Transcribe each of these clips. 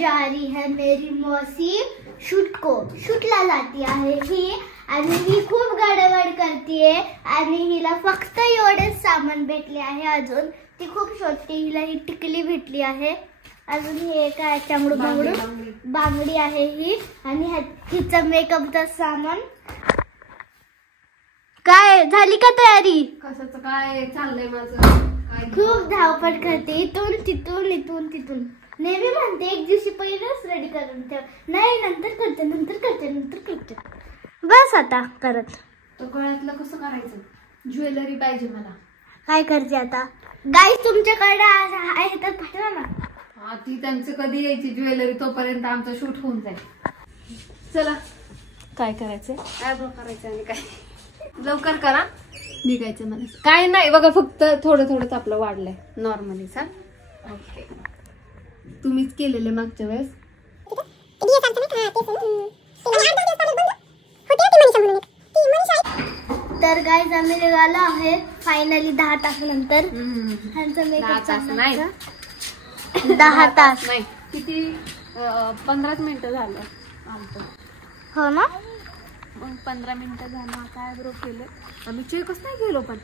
जा रही है मेरी मौसी शूटला जाती आहे ही आणि ही खूप गडबड करते आणि हिला फक्त एवढेच सामान भेटले आहे. अजून ती खूप शोधते. हिला ही टिकली भेटली आहे. अजून हे काय चांगडू बांगडी आहे ही आणि हिचं मेकअपचं सामान. काय झाली का तयारी? कशाचं काय चाललंय माझं? खूप धावपळ करते इथून तिथून नेहमी म्हणते एक दिवशी पहिलेच रेडी करून ठेव. नाही नंतर करते बस आता करत. तो गळ्यातलं कसं करायचं? ज्वेलरी पाहिजे मला. काय करते आता? गाईस तुमच्याकडे आहे तर पाठवा ना. हा ती त्यांचं कधी यायची ज्वेलरी तोपर्यंत आमचं शूट होऊन जाईल. चला काय करायचंय? आयब्रो करायचं आणि काय लवकर करा निघायचं मला. काय नाही बघा फक्त थोडंच आपलं वाढलंय नॉर्मली. सा ओके तुम्हीच केलेले मागच्या वेळेस. तर गाईज आम्ही निघालो आहे फायनली 10 तासानंतर. ह्यांचा मेकअप 10 तास नाही किती 15 मिनिटं झालं आमचं. हो ना. मग 15 मिनिटं झालं. आता आयब्रो केलं आम्ही. चेकच नाही गेलो पण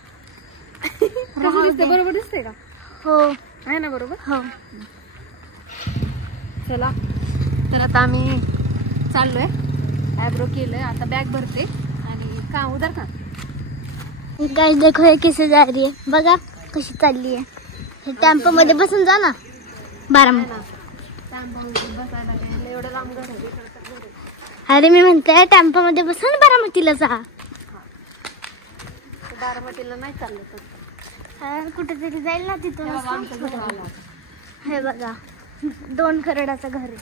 बरोबर दिसते का? हो आहे ना बरोबर. हो चला तर आता आम्ही चाललोय. आयब्रो केलंय आता बॅग भरते आणि का उधर का गाइस देखो हे कैसे जा रही है. बघा कशी चालली आहे. हे टेम्पो मध्ये बसून जा ना. 12 बसायला एवढं लांब घर आहे. अरे मी म्हणते टेम्पो मध्ये बसून बारामतीला जा. बारामतीला नाही चाललं तर कुठेतरी जाईल ना तिथून. हे बघा 2 करोडाचं घर आहे.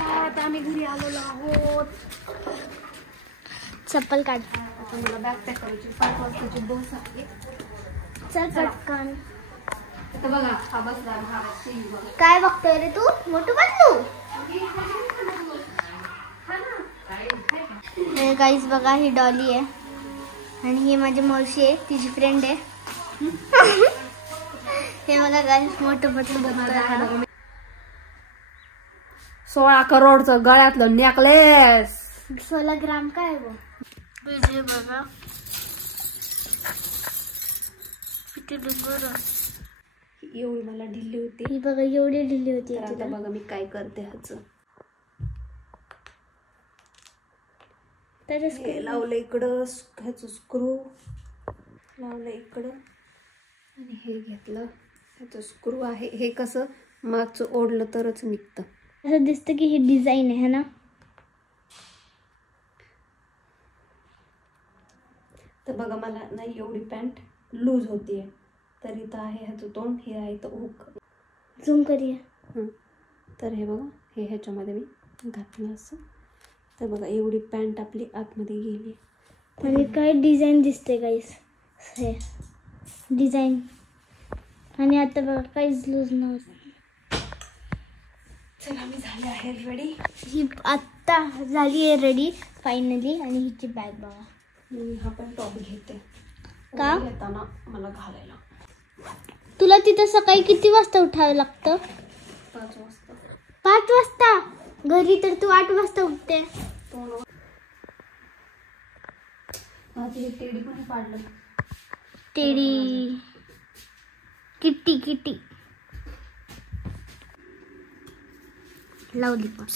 आता आम्ही घरी आलेलो आहोत. चप्पल काढ. आता मला बॅग पॅक करायची. 5 वाजताची बस आहे. चल पटकन. आता बघा हा बसला. काय बघतोय रे तू? मोठू बसू. हे गाईस बघा ही डॉली आहे आणि ही माझी मावशी आहे तिची फ्रेंड आहे. हे बघा गाईस मोठं पटलं बघतोय. 16 करोडचं गळ्यातलं नेकलेस. 16 ग्राम काय वो. बघा एवढी मला ढिल्ली होती. ही बघा एवढी ढिल्ली होती. आता बघा मी काय करते. ह्याचं लावलं इकडं. ह्याचं स्क्रू लावलं इकडं आणि हे घेतलं. ह्याचं स्क्रू आहे. हे कसं मागचं ओढलं तरच निघतं. असं दिसतं की ही डिझाईन आहे ना. तर बघा मला नाही एवढी पॅन्ट लूज होतीये. तर इथं आहे ह्याचं तोंड. हे आहे तर हुक. झूम करूया. तर हे बघा हे ह्याच्यामध्ये मी घातलं असं. तर बघा एवढी पॅन्ट आपली आतमध्ये गेली. आणि काय डिझाईन दिसते गाईस. हे डिझाईन आणि आता बघा काहीच लूज नव्हतं. चला मी झाले आहे रेडी. ही आत्ता झाली आहे रेडी फायनली. आणि हिची बॅग बघा. मी हा पण टॉप घेते का येताना मला घालायला. तुला तिथं सकाळी किती वाजता उठावं लागतं? 5 वाजता. 5 वाजता. घरी तर तू 8 वाजता उठते. माझी टेडी पण पाडलं. Teddy kitty lollipop.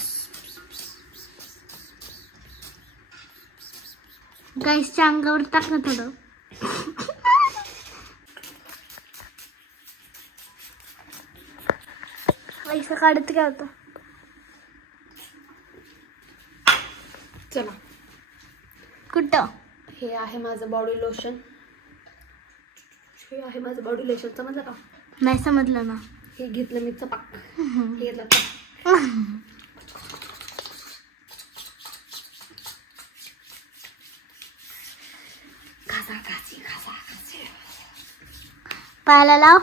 गाईसच्या अंगावर टाक ना थोडं. पैसा काढत काय होतं. चला कुठं? हे आहे माझं बॉडी लोशन. हे आहे माझं बॉडी लोशन. समजलं का? नाही समजलं ना. हे घेतलं मी चपाक. हे घेतलं घासी. पायाला लाव.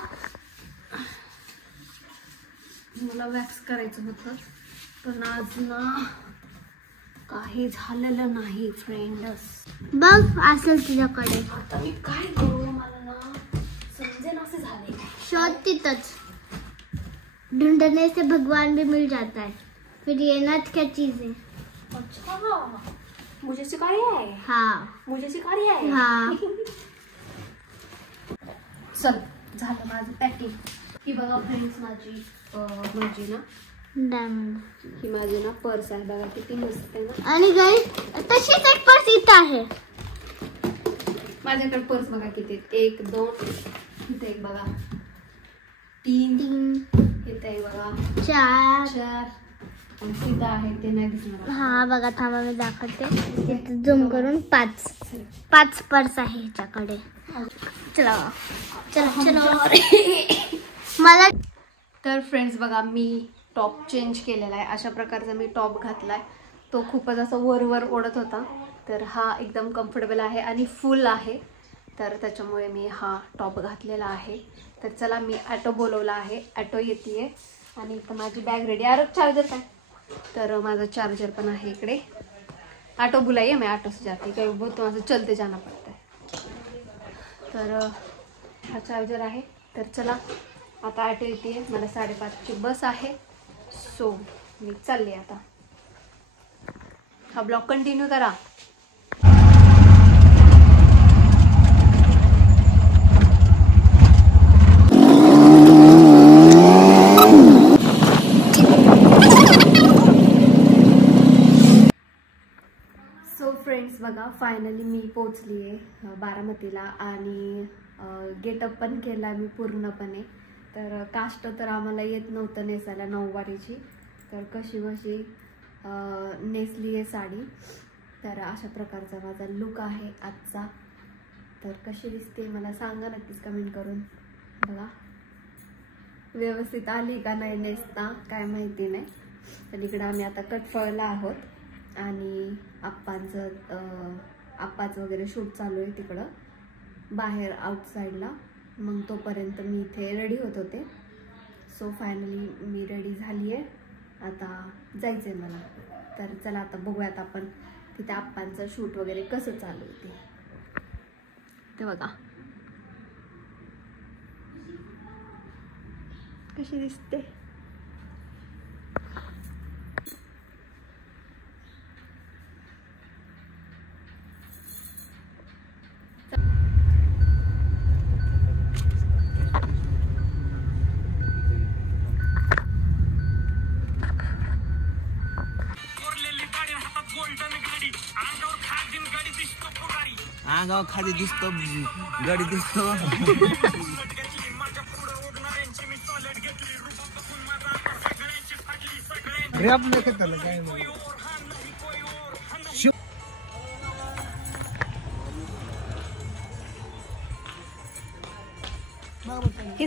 मला वॅक्स करायचं होतं पण आज ना काही झालेलं नाही फ्रेंड्स. बघ असेल तुझ्याकडे. आता मी काय करू मला ना समजेन असं झाले. शोध तिथंच. ढूंढने से भगवान भी मिल जाता है। फिर ये नथ क्या चीज है? अच्छा, मुझे सिखा रही है? हाँ मुझे सिखा रही है? हाँ। चल झालं माझं पॅकिंग. ही बघा फ्रेंड्स माझी ना डायमंड ही माझी ना पर्स आहे बघा, किती मस्त आहे ना. आणि गाईस तशीच एक पर्स इथं आहे. माझ्याकडे पर्स बघा किती, 1 2 इथे एक बघा, 3 इथे एक बघा, 4 तिथं आहे ते नाही दिसणार. हा बघा थांबा मी दाखवते झूम करून. 5 पर्स आहे ह्याच्याकडे. चला चला चला. मला तर फ्रेंड्स बघा मी टॉप चेंज केलेला आहे. अशा प्रकारचा मी टॉप घातलाय. तो खूपच असा वर ओढत होता, तर हा एकदम कम्फर्टेबल आहे आणि फुल आहे, तर त्याच्यामुळे मी हा टॉप घातलेला आहे. तर चला मी ॲटो बोलवला आहे, ॲटो येते आणि इथं माझी बॅग रेडी. अरे चार्जर काय, तर माझा चार्जर पण आहे इकडे. ऑटो बुलाइए, मैं ऑटो से जाती है, बहुत तो चलते जाना पड़ता है. तर हा चार्जर आहे. तर चला आता ऑटो येते, मला 5:30ची बस आहे. सो मी चालले आता. हा ब्लॉग कंटिन्यू करा. सो फ्रेंड्स बघा फायनली मी पोचली आहे बारामतीला आणि गेटअप पण केला मी पूर्णपणे. तर काष्ट तर आम्हाला येत नव्हतं नेसायला नऊवारीची, तर कशी नेसली आहे साडी. तर अशा प्रकारचा माझा लुक आहे आजचा. तर कशी दिसते मला सांगा नक्कीच कमेंट करून. बघा व्यवस्थित आली का नाही नेसता काय माहिती नाही. तर इकडं आम्ही आता कटफळला आहोत आणि आप्पाचं वगैरे शूट चालू आहे तिकडं बाहेर आउटसाईडला. मग तोपर्यंत मी इथे रेडी होत होते. सो फायनली मी रेडी झाली आहे, आता जायचं आहे मला. तर चला आता बघूयात आपण तिथे आप्पांचं शूट वगैरे कसं चालू आहे ते बघा कशी दिसते. गाव खाली दिसतो, गाडी दिसतो.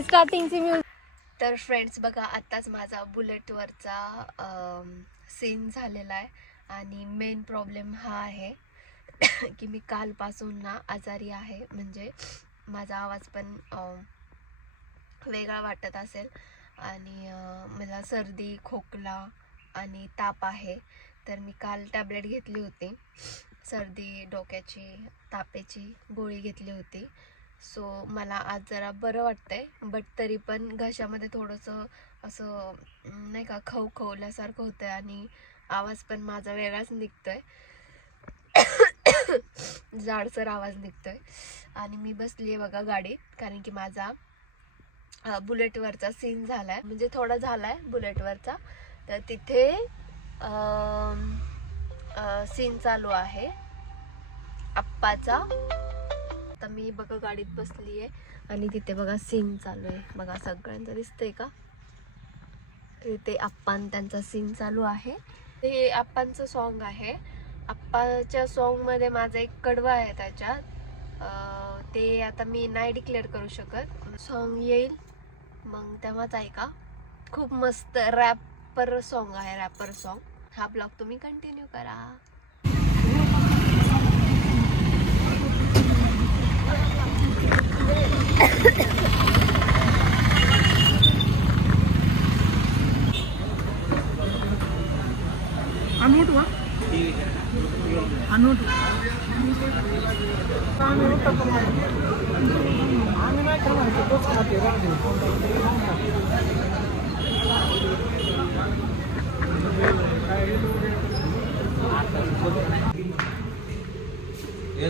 स्टार्टिंगची म्युझिक. तर फ्रेंड्स बघा आत्ताच माझा बुलेटवरचा सीन झालेला आहे आणि मेन प्रॉब्लेम हा आहे की मी कालपासून ना आजारी आहे. म्हणजे माझा आवाज पण वेगळा वाटत असेल आणि मला सर्दी खोकला आणि ताप आहे. तर मी काल टॅबलेट घेतली होती, सर्दी डोक्याची तापेची गोळी घेतली होती. सो मला आज जरा बरं वाटतंय, बट तरी पण घशामध्ये थोडंसं असं नाही का खवखवल्यासारखं होतंय आणि आवाज पण माझा वेगळाच निघतोय, जाडसर आवाज निघतोय. आणि मी बसली आहे बघा गाडीत, कारण की माझा बुलेटवरचा सीन झालाय, म्हणजे थोडा झालाय बुलेटवरचा. तर तिथे सीन चालू आहे आप्पाचा. आता मी बघा गाडीत बसली आहे आणि तिथे बघा सीन चालू आहे. बघा सगळ्यांचं दिसतंय का, तिथे आप्पान त्यांचा सीन चालू आहे. हे आप्पांचं सॉन्ग आहे. आप्पाच्या सॉन्ग मध्ये माझा एक कडवा आहे त्याच्यात, ते आता मी नाही डिक्लेअर करू शकत. सॉन्ग येईल मग तेव्हाच ऐका. खूप मस्त रॅपर सॉन्ग आहे, रॅपर सॉन्ग. हा ब्लॉग तुम्ही कंटिन्यू करा. काय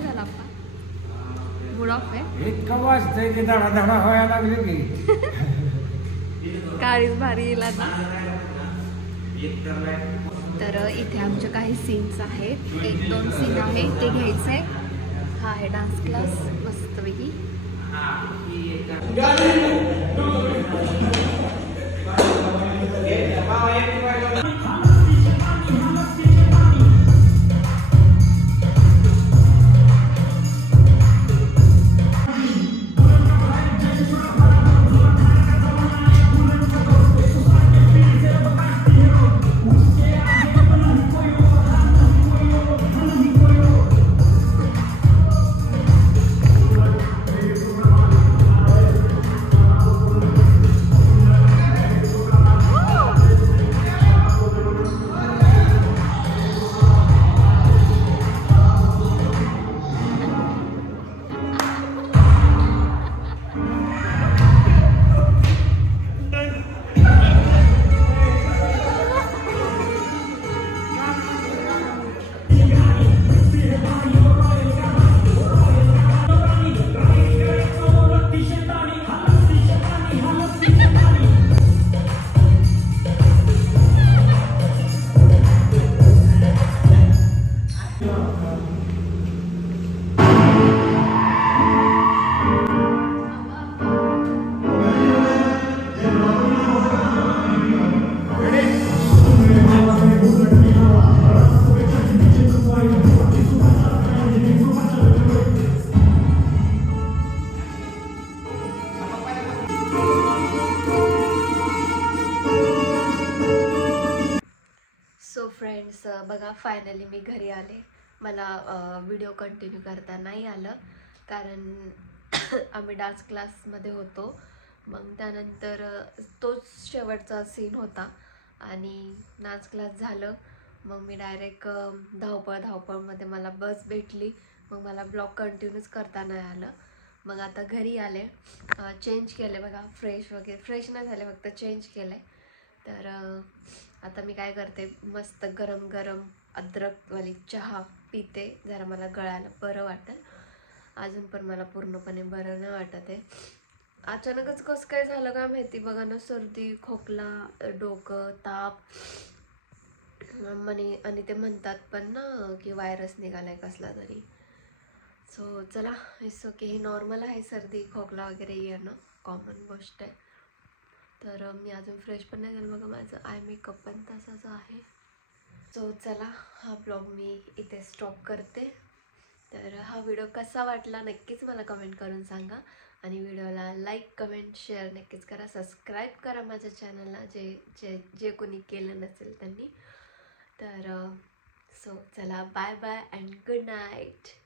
झालं आपला मूड ऑफ आहे. इतका वाजतंय की धडा धडा व्हायला लागले की काळीच भारी येईल आता. तर इथे आमचे काही सीन्स आहेत, 1-2 सीन आहे ते घ्यायचे. हा आहे डान्स क्लास मस्तपैकी. फ्रेंड्स बघा फायनली मी घरी आले. मला व्हिडिओ कंटिन्यू करता नाही आलं कारण आम्ही डान्स क्लासमध्ये होतो. मग त्यानंतर तोच शेवटचा सीन होता आणि डान्स क्लास झालं. मग मी डायरेक्ट धावपळमध्ये मला बस भेटली. मग मला ब्लॉग कंटिन्यूच करता नाही आलं. मग आता घरी आले, चेंज केले बघा, फ्रेश वगैरे फ्रेश नाही झाले, फक्त चेंज केले. तर आता मी काय करते, मस्त गरम गरम अद्रकवाली चहा पिते, जरा मला गळ्याला बरं वाटेल. अजून पण मला पूर्णपणे बरं नाही वाटत आहे. अचानकच कसं काय झालं काय माहिती, बघा ना, सर्दी, खोकला, डोकं, ताप आणि ते म्हणतात पण ना की व्हायरस निघालाय कसला तरी. सो चला, इट्स ओके, हे नॉर्मल आहे, सर्दी खोकला वगैरे येणं कॉमन गोष्ट आहे. तर मी अजून फ्रेश पण नाही झालं बघा, माझं आय मेकअप पण तसाच आहे. सो चला, हा ब्लॉग मी इथे स्टॉप करते. तर हा व्हिडिओ कसा वाटला नक्कीच मला कमेंट करून सांगा. आणि व्हिडिओला लाईक, कमेंट, शेअर नक्कीच करा. सबस्क्राईब करा माझ्या चॅनलला, जे कोणी केलं नसेल त्यांनी. तर सो चला, bye bye and good night.